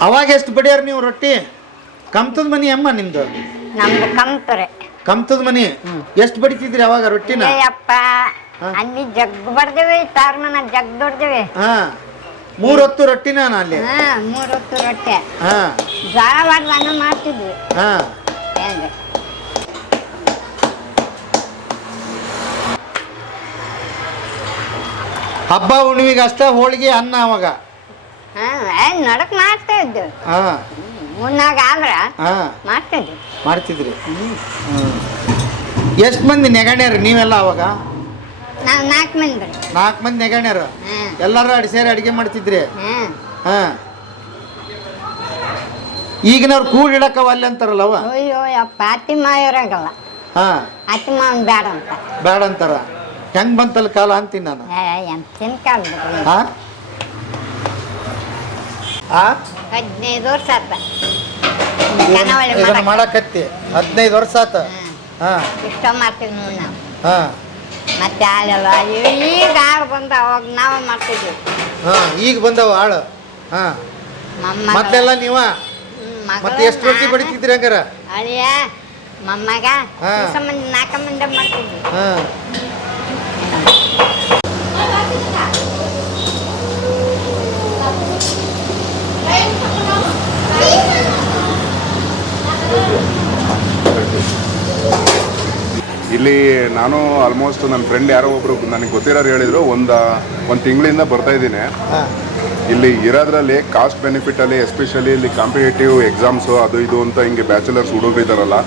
ಅವಾಗ ಎಷ್ಟು ಬಡಿಯಾರ ನೀವು ರೊಟ್ಟಿ? ಕಮ್ತದ ಮನಿ ಅಮ್ಮ ನಿಮ್ದು? ನಮ್ದು ಕಂಪ್ರೆ ಕಮ್ತದ ಮನಿ? ಎಷ್ಟು ಬಡಿತಿದ್ರಿ ಅವಾಗ ರೊಟ್ಟಿನ? ಅಪ್ಪ ಅಲ್ಲಿ ಜಗ್ ಬರ್ದೇವಿ ತಾರ್ಮನ ಜಗ್ ದೊಡ್ದೇವಿ ಹಾ. ಮೂರ್ ಹೊತ್ತು ರೊಟ್ಟಿನ ಅಲ್ಲಿ? ಹಾ ಮೂರು ಹೊತ್ತು ರೊಟ್ಟಿ. ಹಾ. ಅನ್ನ ಮಾಡ್ತಿದ್ವಿ. ಹಾ ಏನ್ರಿ ಹಬ್ಬ ಹುಣ್ಣಿಮೆಗೆ ಅಷ್ಟೇ ಹೋಳಿಗೆ ಅನ್ನ ಅವಾಗ. ಹಾಂ ನಡಕ್ ಮಾಡ್ತಾ ಇದ್ವಿ ಹಾಂ. ಮುನ್ನಾಗ ಆದ್ರ ಹಾಂ. ಮಾಡ್ತಾ ಇದ್ವಿ ಮಾಡ್ತಿದ್ರಿ. ಎಷ್ಟು ಮಂದಿ ನೆಗಣ್ಯರು ನೀವೆಲ್ಲ ಅವಾಗ? ನಾವು ನಾಲ್ಕು ಮಂದಿ ನಾಲ್ಕು ಮಂದಿ ನೆಗಣ್ಯರು? ಹ್ಮ್ ಎಲ್ಲರೂ ಅಡಿ ಸೇರಿ ಅಡಿಗೆ ಮಾಡ್ತಿದ್ರಿ? ಹಾಂ. ಹಾ. ಈಗಿನವ್ರು ಕೂಡಿಡಕ್ಕವ ಅಲ್ಲಿ ಅಂತಾರಲ್ಲ ಅವ? ಅಯ್ಯೋ ಯಪ್ಪ ಅತಿ ಹಾಂ. ಹಾ ಅತಿ ಮಾವನ್ ಬೇಡ ಅಂತ. ಬೇಡ ಅಂತಾರ? ಹೆಂಗ್ ಬಂತಲ್ಲ ಕಾಲ ಅಂತೀನಿ ನಾನು? ಎಂತಿನ ಕಾಲ ಹಾ? ಆ? ಹದಿನೈದು ವರ್ಷ ಆತ. ಇದನ್ನ ಮಾಡಕತ್ತಿ? ಹದಿನೈದು ವರ್ಷ ಆತ? ಹಾ. ಇಷ್ಟ ಮಾಡ್ತೀವಿ ನೋಡಿ ನಾವು. ಹಾ. ಮತ್ತೆ ಆಳೆಲ್ಲ ಈಗ ಆಳು ಬಂದ ಅವಾಗ ನಾವು ಮಾಡ್ತಿದ್ವಿ. ಹಾ ಈಗ ಬಂದವ ಆಳು ಹಾ. ಮತ್ತೆಲ್ಲ ನೀವ? ಮತ್ತೆ ಎಷ್ಟು ರೊಟ್ಟಿ ಬಡಿತಿದ್ರಿ ಹಂಗಾರ? ಅಳಿಯ ಮೊಮ್ಮಗ ನಾಲ್ಕು ಮಂದಿ ಮಾಡ್ತಿದ್ವಿ. ಹಾ. ಇಲ್ಲಿ ನಾನು ಆಲ್ಮೋಸ್ಟ್ ನನ್ನ ಫ್ರೆಂಡ್ ಯಾರೋ ಒಬ್ರು ನನಗೆ ಗೊತ್ತಿರೋರು ಹೇಳಿದ್ರು ಒಂದು ಒಂದು ತಿಂಗಳಿಂದ ಬರ್ತಾ ಇದ್ದೀನಿ. ಇಲ್ಲಿ ಇರೋದ್ರಲ್ಲಿ ಕಾಸ್ಟ್ ಬೆನಿಫಿಟಲ್ಲಿ ಎಸ್ಪೆಷಲಿ ಇಲ್ಲಿ ಕಾಂಪಿಟೇಟಿವ್ ಎಕ್ಸಾಮ್ಸ್ ಅದು ಇದು ಅಂತ ಹಿಂಗೆ ಬ್ಯಾಚುಲರ್ಸ್ ಹುಡುಗರು ಇದ್ದಾರಲ್ಲ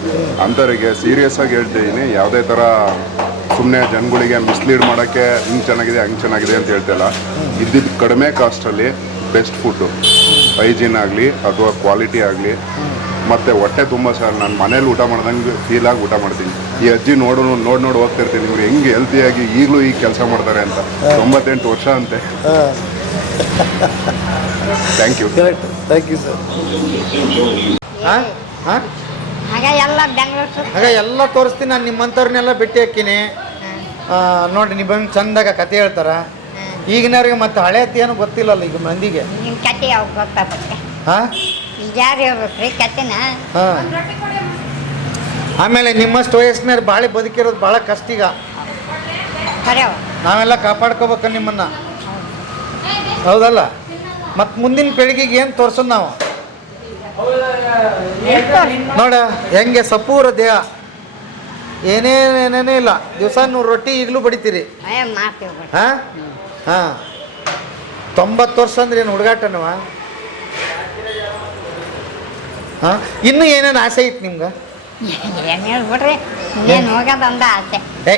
ಅಂಥವ್ರಿಗೆ ಸೀರಿಯಸ್ ಆಗಿ ಹೇಳ್ತಿದ್ದೀನಿ ಯಾವುದೇ ಥರ ಸುಮ್ಮನೆ ಜನಗಳಿಗೆ ಮಿಸ್ಲೀಡ್ ಮಾಡೋಕ್ಕೆ ಹಿಂಗೆ ಚೆನ್ನಾಗಿದೆ ಹಂಗೆ ಚೆನ್ನಾಗಿದೆ ಅಂತ ಹೇಳ್ತಿಲ್ಲ ಇದ್ದಿದ್ದು ಕಡಿಮೆ ಕಾಸ್ಟಲ್ಲಿ ಬೆಸ್ಟ್ ಫುಡ್ಡು ಹೈಜೀನ್ ಆಗಲಿ ಅಥವಾ ಕ್ವಾಲಿಟಿ ಆಗಲಿ. ಮತ್ತು ಹೊಟ್ಟೆ ತುಂಬ ಸರ್ ನಾನು ಮನೇಲಿ ಊಟ ಮಾಡ್ದಂಗೆ ಫೀಲಾಗಿ ಊಟ ಮಾಡ್ತೀನಿ. ಈ ಅಜ್ಜಿ ನೋಡು ನೋಡಿ ನೋಡಿ ಹೋಗ್ತಿರ್ತೀನಿ ಇವ್ರು ಹೆಂಗೆ ಹೆಲ್ತಿಯಾಗಿ ಈಗಲೂ ಈಗ ಕೆಲಸ ಮಾಡ್ತಾರೆ ಅಂತ. ತೊಂಬತ್ತೆಂಟು ವರ್ಷ ಅಂತೆ. Thank you correct thank you sir ಹಾಂ? ಹಾ? ಆಗ ಎಲ್ಲ ಬೆಂಗಳೂರು ಸುತ್ತ ಎಲ್ಲ ತೋರಿಸ್ತೀನಿ ನಾನು ನಿಮ್ಮಂಥವ್ರನ್ನೆಲ್ಲ ಭೇಟಿ ಹಾಕಿನಿ ನೋಡಿ ನೋಡ್ರಿ ನೀವು ಬಂದು ಚಂದಾಗ ಕತೆ ಹೇಳ್ತಾರ. ಈಗಿನವ್ರಿಗೆ ಮತ್ತೆ ಹಳೆ ಏನು ಗೊತ್ತಿಲ್ಲಲ್ಲ ಈಗ ಮಂದಿಗೆ. ನಿಮ್ಮ ಕತೆ ಯಾವಾಗ ಗೊತ್ತಾಗುತ್ತೆ ಹಾ? ಈಗ ಯಾರು ಹೇಳ್ಬೇಕ್ರಿ ಕತೆನ ಹಾ. ಆಮೇಲೆ ನಿಮ್ಮಷ್ಟು ವಯಸ್ಸಿನವ್ರು ಭಾಳ ಬದುಕಿರೋದು ಭಾಳ ಕಷ್ಟ ಈಗ. ನಾವೆಲ್ಲ ಕಾಪಾಡ್ಕೋಬೇಕು ನಿಮ್ಮನ್ನ. ಹೌದಲ್ಲ? ಮತ್ತೆ ಮುಂದಿನ ಪೀಳಿಗೆಗೆ ಏನು ತೋರ್ಸೋದು ನಾವು? ನೋಡ ಹೆಂಗೆ ಸಪೂರ ದೇಹ. ಏನೇನೇನೇ ಇಲ್ಲ. ದಿವಸ ನೂರು ರೊಟ್ಟಿ ಈಗಲೂ ಬಡಿತೀರಿ. ಹಾಂ? ಹಾಂ. ತೊಂಬತ್ತು ವರ್ಷ ಅಂದ್ರೆ ಏನು ಹುಡುಗಾಟನವ? ಹಾಂ? ಇನ್ನೂ ಏನೇನು ಆಸೆ ಐತಿ ನಿಮ್ಗೆ? ಏ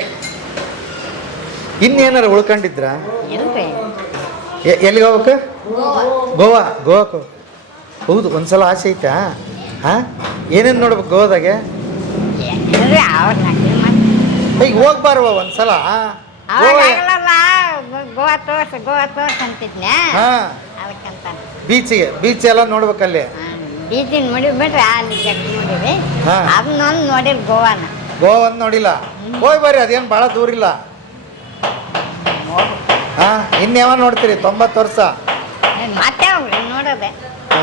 ಇನ್ನೇನಾರ ಉಳ್ಕೊಂಡಿದ್ರ? ಎಲ್ಲಿಗೆ ಹೋಗ್ಬೇಕು? ಗೋವಾ. ಗೋವಾಕ್ಕೆ ಹೌದು ಒಂದ್ಸಲ ಆಸೆ ಐತಾ ಹಾಂ? ಏನೇನು ನೋಡ್ಬೇಕು ಮಾಡಿ ಈಗ ಹೋಗ್ಬಾರ್ವ ಒಂದ್ಸಲ ಗೋವಾ ತೋರ್ಸ್ ಗೋವಾ ತೋರ್ಸ್ ಅಂತಿದ್ನೆ ಅದಕ್ಕಂತ ಬೀಚಿಗೆ ಬೀಚ್ ಎಲ್ಲ ನೋಡ್ಬೇಕಲ್ಲಿ? ಬೀಚಿನ ನೋಡಿ ಬಿಡ್ರಿ ಅಲ್ಲಿ ಜಗ್ ನೋಡಿವಿ. ಅದನ್ನೊಂದು ನೋಡಿಲ್ಲ ಗೋವಾನ. ಗೋವಾ ಒಂದು ನೋಡಿಲ್ಲ ಹೋಗಿ ಬರ್ರಿ ಅದೇನು ಭಾಳ ದೂರ ಇಲ್ಲ. ಹಾಂ ಇನ್ಯಾವ ನೋಡ್ತೀರಿ ತೊಂಬತ್ತು ವರ್ಷ? ಮತ್ತೆ ನೋಡೋದೆ ಹಾ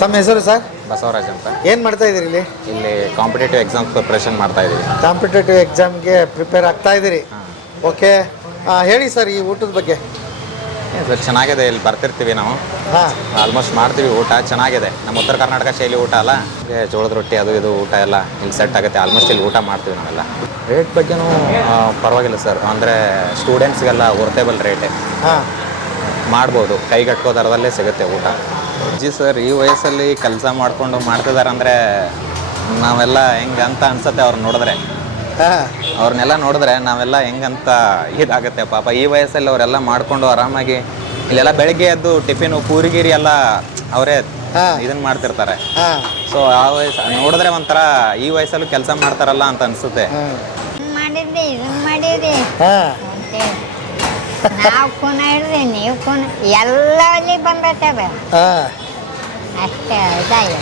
ತಮ್ಮ ಹೆಸರು ಸರ್? ಬಸವರಾಜ್ ಅಂತ. ಏನು ಮಾಡ್ತಾ ಇದ್ದೀರಿ ಇಲ್ಲಿ? ಇಲ್ಲಿ ಕಾಂಪಿಟೇಟಿವ್ ಎಕ್ಸಾಮ್ ಪ್ರಿಪ್ರೇಷನ್ ಮಾಡ್ತಾ ಇದ್ದೀವಿ. ಕಾಂಪಿಟೇಟಿವ್ ಎಕ್ಸಾಮ್ಗೆ ಪ್ರಿಪೇರ್ ಆಗ್ತಾ ಇದ್ದೀರಿ. ಓಕೆ ಹೇಳಿ ಸರ್ ಈ ಊಟದ ಬಗ್ಗೆ. ಸರ್ ಚೆನ್ನಾಗಿದೆ. ಇಲ್ಲಿ ಬರ್ತಿರ್ತೀವಿ ನಾವು. ಹಾಂ. ಆಲ್ಮೋಸ್ಟ್ ಮಾಡ್ತೀವಿ ಊಟ. ಚೆನ್ನಾಗಿದೆ. ನಮ್ಮ ಉತ್ತರ ಕರ್ನಾಟಕ ಶೈಲಿ ಊಟ ಅಲ್ಲ. ಜೋಳದ ರೊಟ್ಟಿ ಅದು ಇದು ಊಟ ಎಲ್ಲ ಇಲ್ಲಿ ಸೆಟ್ ಆಗುತ್ತೆ. ಆಲ್ಮೋಸ್ಟ್ ಇಲ್ಲಿ ಊಟ ಮಾಡ್ತೀವಿ ನಾವೆಲ್ಲ. ರೇಟ್ ಬಗ್ಗೆನೂ ಪರವಾಗಿಲ್ಲ ಸರ್. ಅಂದರೆ ಸ್ಟೂಡೆಂಟ್ಸ್ಗೆಲ್ಲ ವರ್ತೆಬಲ್ ರೇಟೇ ಹಾಂ. ಮಾಡ್ಬೋದು. ಕೈಗಟ್ಕೋ ದರದಲ್ಲೇ ಸಿಗುತ್ತೆ ಊಟ. ಜಿ ಸರ್ ಈ ವಯಸ್ಸಲ್ಲಿ ಕೆಲಸ ಮಾಡಿಕೊಂಡು ಮಾಡ್ತಿದ್ದಾರೆ ಅಂದರೆ ನಾವೆಲ್ಲ ಹೆಂಗೆ ಅಂತ ಅನ್ಸುತ್ತೆ ಅವ್ರು ನೋಡಿದ್ರೆ. ಹಾಂ. ಅವ್ರನ್ನೆಲ್ಲ ನೋಡಿದ್ರೆ ನಾವೆಲ್ಲ ಹೆಂಗಂತ ಇದಾಗುತ್ತೆ ಪಾಪ. ಈ ವಯಸ್ಸಲ್ಲಿ ಅವರೆಲ್ಲ ಮಾಡ್ಕೊಂಡು ಆರಾಮಾಗಿ ಇಲ್ಲೆಲ್ಲ ಬೆಳಗ್ಗೆ ಎದ್ದು ಟಿಫಿನು ಪೂರಿಗಿರಿ ಎಲ್ಲ ಅವರೇ ಹಾ. ಇದನ್ನ ಮಾಡ್ತಿರ್ತಾರೆ. ಹಾಂ. ಸೊ ಆ ವಯಸ್ಸು ನೋಡಿದ್ರೆ ಒಂಥರ ಈ ವಯಸ್ಸಲ್ಲೂ ಕೆಲಸ ಮಾಡ್ತಾರಲ್ಲ ಅಂತ ಅನ್ಸುತ್ತೆ. ನಾವು ಕೂನ ಹಿಡ್ರಿ ನೀವು ಕೂನ ಎಲ್ಲ ಅಲ್ಲಿ ಬಂದೈತೆ ಅದು ಹಾಂ. ಅಷ್ಟೇ ಇದಾಗಿ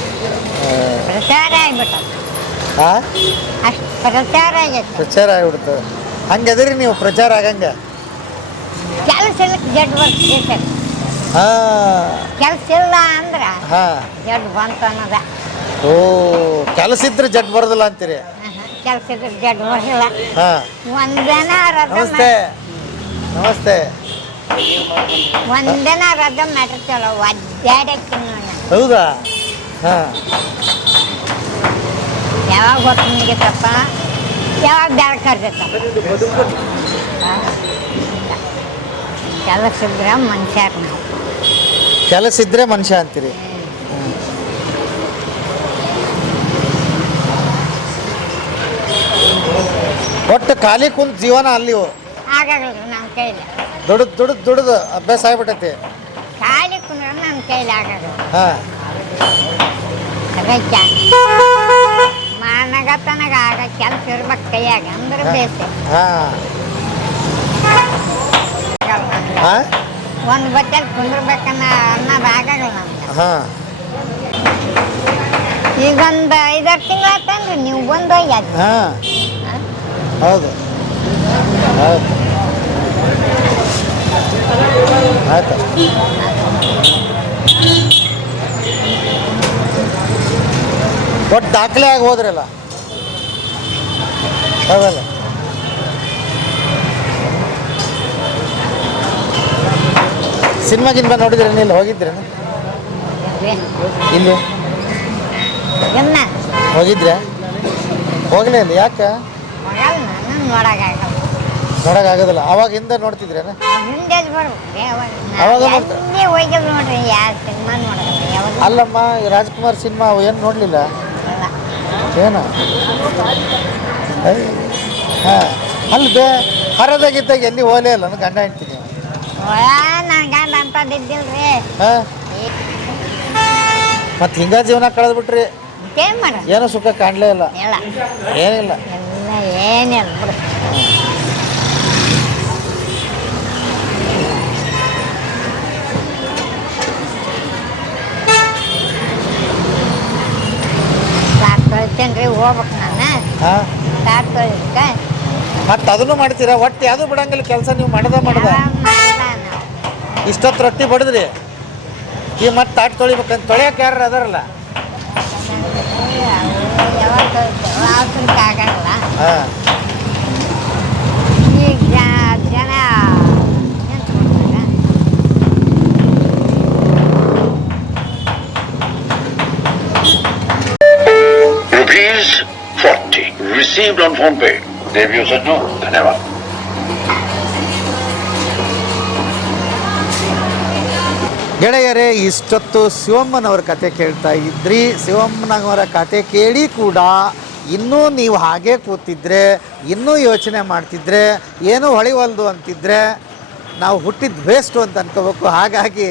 ಪ್ರಚಾರ ಆಗ್ಬಿಟ್ಟು. ಹಾ? ಅಷ್ಟು ಪ್ರಚಾರ ಆಗೈತೆ. ಪ್ರಚಾರ ಆಗ್ಬಿಡ್ತದೆ ಹಂಗದ್ರಿ ನೀವು ಪ್ರಚಾರ ಆಗಂಗ. ಕೆಲಸ ಇಲ್ಲ ಜಡ್ ಬರ್ತಿದೆ ಹಾಂ. ಕೆಲಸ ಇಲ್ಲ ಅಂದ್ರೆ ಹಾಂ. ಜಡ್ ಬಂತು ಅನ್ನೋದ. ಓ ಕೆಲಸ ಇದ್ರೆ ಜಡ್ ಬರೋದಿಲ್ಲ ಅಂತೀರಿ. ಕೆಲಸ ಇದ್ರೆ ಜಡ್ ಬರಲ್ಲ ಒಂದ್ ಜನ ರಜೆ ನಮಸ್ತೆ. ನಮಸ್ತೆ. ಒಂದಿನ ರಜೆ ಮಾಡಿರ್ತೇವಲ್ಲ ಒದ್ದಾಡಕ್ಕೆ ಹೌದಾ? ಹಾಂ. ಯಾವಾಗ ಹೊತ್ತು ಮುಗಿತಪ್ಪ ಯಾವಾಗ ಬ್ಯಾಡ ಕರ್ದೈತಪ್ಪ? ಕೆಲಸ ಇದ್ರೆ ಮನುಷ್ಯ ನಾವು. ಕೆಲಸ ಇದ್ರೆ ಮನುಷ್ಯ ಅಂತೀರಿ. ಒಟ್ಟು ಖಾಲಿ ಕುಂತ ಜೀವನ ಅಲ್ಲಿ ಆಗಲ್ಲ ನಮ್ಮ ಕೈಲಿ. ದುಡ್ದು ದುಡ್ದು ದುಡ್ದು ಅಭ್ಯಾಸ ಆಗ್ಬಿಟ್ಟೈತಿ ಖಾಲಿ ಕುಂದ್ರ ನಮ್ಮ ಕೈಲಿ ಆಗಲ್ಲ ಹಾಂ. ಅದಕ್ಕೆ ತನಗ ಆಗ ಕೆಲಸ ಇರ್ಬೇಕು ಕೈಯಾಗ ಅಂದ್ರೆ ಬೇಸೆ. ಹಾಂ. ಹಾಂ. ಒಂದು ಬಟ್ಟೆಲಿ ಕುಂದ್ರಬೇಕನ್ನ ಅನ್ನೋದು ಆಗಲ್ಲ ನಮ್ಗೆ. ಹಾಂ. ಈಗ ಒಂದು ಐದಾರು ತಿಂಗಳು ಆತಂದ್ರೆ ನೀವು ಬಂದು ಹೋಗಿ ಹಾಂ. ಹೌದು. ಹೌದು. ಆಯ್ತು? ಒಟ್ಟು ದಾಖಲೆ ಆಗಿ ಹೋದ್ರಲ್ಲ? ಹೌದಲ್ಲ? ಸಿನಿಮಾ ಗಿನ್ಮಾ ನೋಡಿದ್ರೆ ಇಲ್ಲಿ ಹೋಗಿದ್ರೆ ಇಲ್ಲಿ? ಹೋಗಿದ್ರ? ಹೋಗಲೇ ಇಲ್ಲ ಯಾಕೆ? ಹೋಗಲ್ಲ ನಾನು ಆಗೋದಿಲ್ಲ ಅವಾಗ ಅವಾಗಿಂದ ನೋಡ್ತಿದ್ರೇನ? ಹಿಂದೆ ಬರ್ಬೇಕು ಅವಾಗ ಬರ್ತಾರೆ. ಎಲ್ಲಿ ಹೋಗಿಲ್ಲ ನೋಡ್ರಿ ಯಾರು ಸಿನಿಮಾ ಯಾವಾಗ? ಅಲ್ಲಮ್ಮ ಈ ರಾಜ್ಕುಮಾರ್ ಸಿನಿಮಾ ಏನು ನೋಡಲಿಲ್ಲ? ಏನ? ಹಾಂ. ಅಲ್ಲಿ ಬೇ ಹರದಾಗಿದ್ದಾಗ ಎಲ್ಲಿ ಹೋಲೇ ಇಲ್ಲ? ನನ್ನ ಗಂಡ ಹೇಳ್ತೀನಿ ನನ್ನ ಗಂಡ ಅಂತದ್ದು ಇದ್ದಿಲ್ರಿ ಹಾಂ. ಮತ್ತು ಹಿಂಗ ಜೀವನ ಕಳೆದ್ಬಿಟ್ರಿ. ಏನ್ ಮಾಡ ಏನೂ ಸುಖ ಕಾಣಲೇ ಇಲ್ಲ. ಇಲ್ಲ. ಏನಿಲ್ಲ. ಎಲ್ಲ ಏನಿಲ್ಲ ಬಿಡು. ಸಾಕು ರೀ ಹೋಗ್ಬೇಕು ನಾನು. ಹಾಂ? ಸಾಕು ತೊಳಿಕ ಮತ್ತೆ ಅದನ್ನು ಮಾಡ್ತೀರಾ? ಒಟ್ಟು ಯಾವುದು ಬಿಡಂಗಿಲ್ಲ ಕೆಲಸ ನೀವು ಮಾಡದ ಮಾಡದ. ಇಷ್ಟೊತ್ತು ರೊಟ್ಟಿ ಬಡದ್ರಿ. ಈ ಮತ್ತೆ ತಾಟ್ ತೊಳಿಬೇಕಂತ ತೊಳೆಯಕ್ಕೆ ಯಾರು ಅದಾರಲ್ಲ? ಆಗಲ್ಲ. ಹಾಂ ಈಗ ಜ- ಜನ ನಿಂತ್ಬಿಡ್ತಾರೆ. rupees 40 received on phone pay. Dev you said no. ಧನ್ಯವಾದ ಗೆಳೆಯರೇ, ಇಷ್ಟೊತ್ತು ಶಿವಮ್ಮನವರ ಕತೆ ಕೇಳ್ತಾ ಇದ್ರಿ ಶಿವಮ್ಮನವರ ಕತೆ ಕೇಳಿ ಕೂಡ ಇನ್ನೂ ನೀವು ಹಾಗೆ ಕೂತಿದ್ರೆ, ಇನ್ನೂ ಯೋಚನೆ ಮಾಡ್ತಿದ್ರೆ, ಏನೂ ಹೊಳಿವಲ್ದು ಅಂತಿದ್ರೆ, ನಾವು ಹುಟ್ಟಿದ ಬೇಸ್ಟು ಅಂತ ಅನ್ಕೋಬೇಕು ಹಾಗಾಗಿ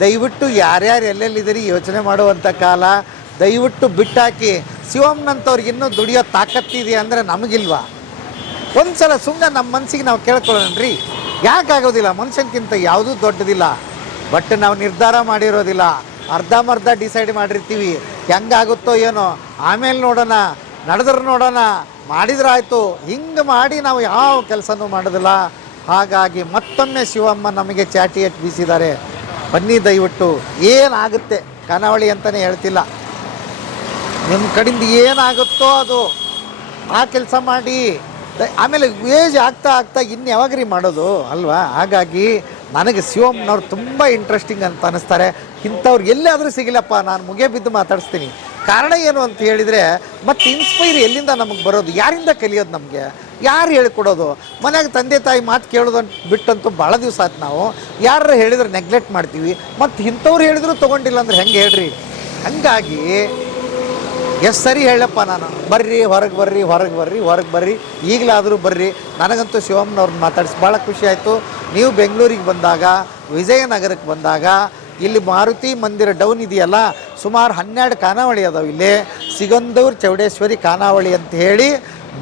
ದಯವಿಟ್ಟು ಯಾರ್ಯಾರು ಎಲ್ಲೆಲ್ಲಿದ್ದೀರಿ ಯೋಚನೆ ಮಾಡುವಂಥ ಕಾಲ, ದಯವಿಟ್ಟು ಬಿಟ್ಟಾಕಿ ಶಿವಮ್ಮನಂತವ್ರಿಗೆ ಇನ್ನೂ ದುಡಿಯೋ ತಾಕತ್ತಿದೆ ಅಂದರೆ ನಮಗಿಲ್ವಾ? ಒಂದ್ಸಲ ಸುಮ್ಮನೆ ನಮ್ಮ ಮನಸ್ಸಿಗೆ ನಾವು ಕೇಳ್ಕೊಳ್ಳೋಣ್ರಿ ಯಾಕಾಗೋದಿಲ್ಲ ಮನುಷ್ಯನಕ್ಕಿಂತ ಯಾವುದೂ ದೊಡ್ಡದಿಲ್ಲ. ಬಟ್ ನಾವು ನಿರ್ಧಾರ ಮಾಡಿರೋದಿಲ್ಲ. ಅರ್ಧಮರ್ಧ ಡಿಸೈಡ್ ಮಾಡಿರ್ತೀವಿ. ಹೆಂಗಾಗುತ್ತೋ ಏನೋ. ಆಮೇಲೆ ನೋಡೋಣ. ನಡೆದ್ರೆ ನೋಡೋಣ. ಮಾಡಿದ್ರಾಯ್ತು. ಹಿಂಗೆ ಮಾಡಿ ನಾವು ಯಾವ ಕೆಲಸನೂ ಮಾಡೋದಿಲ್ಲ. ಹಾಗಾಗಿ ಮತ್ತೊಮ್ಮೆ ಶಿವಮ್ಮ ನಮಗೆ ಚಾಟಿ ಎಟ್ ಬೀಸಿದ್ದಾರೆ. ಬನ್ನಿ ದಯವಿಟ್ಟು. ಏನಾಗುತ್ತೆ? ಕನಾವಳಿ ಅಂತಲೇ ಹೇಳ್ತಿಲ್ಲ. ನಿಮ್ಮ ಕಡಿಂದ ಏನಾಗುತ್ತೋ ಅದು ಆ ಕೆಲಸ ಮಾಡಿ. ಆಮೇಲೆ ವೇಜ್ ಆಗ್ತಾ ಆಗ್ತಾ ಇನ್ನು ಯಾವಾಗ್ರಿ ಮಾಡೋದು? ಅಲ್ವಾ? ಹಾಗಾಗಿ ನನಗೆ ಶಿವಮ್ನವ್ರು ತುಂಬ ಇಂಟ್ರೆಸ್ಟಿಂಗ್ ಅಂತ ಅನ್ನಿಸ್ತಾರೆ ಇಂಥವ್ರು ಎಲ್ಲಾದರೂ ಸಿಗಲಪ್ಪ ನಾನು ಮುಗೆ ಬಿದ್ದು ಮಾತಾಡಿಸ್ತೀನಿ. ಕಾರಣ ಏನು ಅಂತ ಹೇಳಿದರೆ, ಮತ್ತೆ ಇನ್ಸ್ಪೈರ್ ಎಲ್ಲಿಂದ ನಮಗೆ ಬರೋದು? ಯಾರಿಂದ ಕಲಿಯೋದು ನಮಗೆ? ಯಾರು ಹೇಳ್ಕೊಡೋದು? ಮನೆಯಾಗ ತಂದೆ ತಾಯಿ ಮಾತು ಕೇಳೋದು ಅಂತ ಬಿಟ್ಟಂತೂ ಭಾಳ ದಿವಸ ಆಯ್ತು ನಾವು. ಯಾರು ಹೇಳಿದ್ರೆ ನೆಗ್ಲೆಕ್ಟ್ ಮಾಡ್ತೀವಿ. ಮತ್ತು ಇಂಥವ್ರು ಹೇಳಿದ್ರು ತೊಗೊಂಡಿಲ್ಲ ಅಂದ್ರೆ ಹೆಂಗೆ ಹೇಳ್ರಿ? ಹಂಗಾಗಿ ಎಷ್ಟು ಸರಿ ಹೇಳಪ್ಪ ನಾನು? ಬರ್ರಿ, ಹೊರಗೆ ಬರ್ರಿ ಹೊರಗೆ ಬರ್ರಿ ಹೊರಗೆ ಬರ್ರಿ. ಈಗಲಾದರೂ ಬರ್ರಿ. ನನಗಂತೂ ಶಿವಮ್ಮನವ್ರನ್ನ ಮಾತಾಡಿಸಿ ಭಾಳ ಖುಷಿ ಆಯಿತು. ನೀವು ಬೆಂಗಳೂರಿಗೆ ಬಂದಾಗ, ವಿಜಯನಗರಕ್ಕೆ ಬಂದಾಗ, ಇಲ್ಲಿ ಮಾರುತಿ ಮಂದಿರ ಡೌನ್ ಇದೆಯಲ್ಲ, ಸುಮಾರು ಹನ್ನೆರಡು ಖಾನಾವಳಿ ಅದಾವೆ ಇಲ್ಲಿ. ಸಿಗಂದೂರು, ಚೌಡೇಶ್ವರಿ ಖಾನಾವಳಿ ಅಂತ ಹೇಳಿ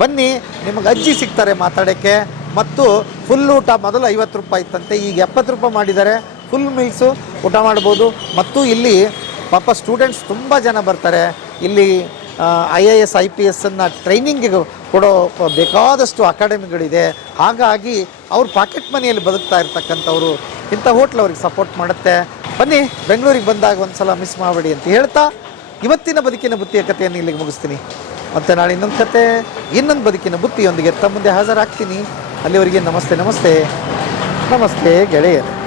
ಬನ್ನಿ, ನಿಮಗೆ ಅಜ್ಜಿ ಸಿಗ್ತಾರೆ ಮಾತಾಡೋಕ್ಕೆ. ಮತ್ತು ಫುಲ್ ಊಟ ಮೊದಲು ಐವತ್ತು ರೂಪಾಯಿ ಇತ್ತಂತೆ, ಈಗ ಎಪ್ಪತ್ತು ರೂಪಾಯಿ ಮಾಡಿದ್ದಾರೆ. ಫುಲ್ ಮೀಲ್ಸು ಊಟ ಮಾಡ್ಬೋದು. ಮತ್ತು ಇಲ್ಲಿ ಪಾಪ ಸ್ಟೂಡೆಂಟ್ಸ್ ತುಂಬ ಜನ ಬರ್ತಾರೆ. ಇಲ್ಲಿ I A S I P ಎಸ್ಸನ್ನು ಟ್ರೈನಿಂಗಿಗೆ ಕೊಡೋ ಬೇಕಾದಷ್ಟು ಅಕಾಡೆಮಿಗಳಿದೆ. ಹಾಗಾಗಿ ಅವ್ರ ಪಾಕೆಟ್ ಮನೆಯಲ್ಲಿ ಬದುಕ್ತಾ ಇರ್ತಕ್ಕಂಥವ್ರು ಇಂಥ ಹೋಟ್ಲ್ ಅವ್ರಿಗೆ ಸಪೋರ್ಟ್ ಮಾಡುತ್ತೆ. ಬನ್ನಿ, ಬೆಂಗಳೂರಿಗೆ ಬಂದಾಗ ಒಂದು ಸಲ ಮಿಸ್ ಮಾಡಬೇಡಿ ಅಂತ ಹೇಳ್ತಾ ಇವತ್ತಿನ ಬದುಕಿನ ಬುತ್ತಿಯ ಕಥೆಯನ್ನು ಇಲ್ಲಿಗೆ ಮುಗಿಸ್ತೀನಿ. ಮತ್ತು ನಾಳೆ ಇನ್ನೊಂದು ಕತೆ, ಇನ್ನೊಂದು ಬದುಕಿನ ಬುತ್ತಿಯೊಂದಿಗೆ ತಮ್ಮ ಮುಂದೆ ಹಾಜರಾಗ್ತೀನಿ. ಅಲ್ಲಿವರೆಗೆ ನಮಸ್ತೆ ನಮಸ್ತೆ. ನಮಸ್ತೆ, ಗೆಳೆಯರು.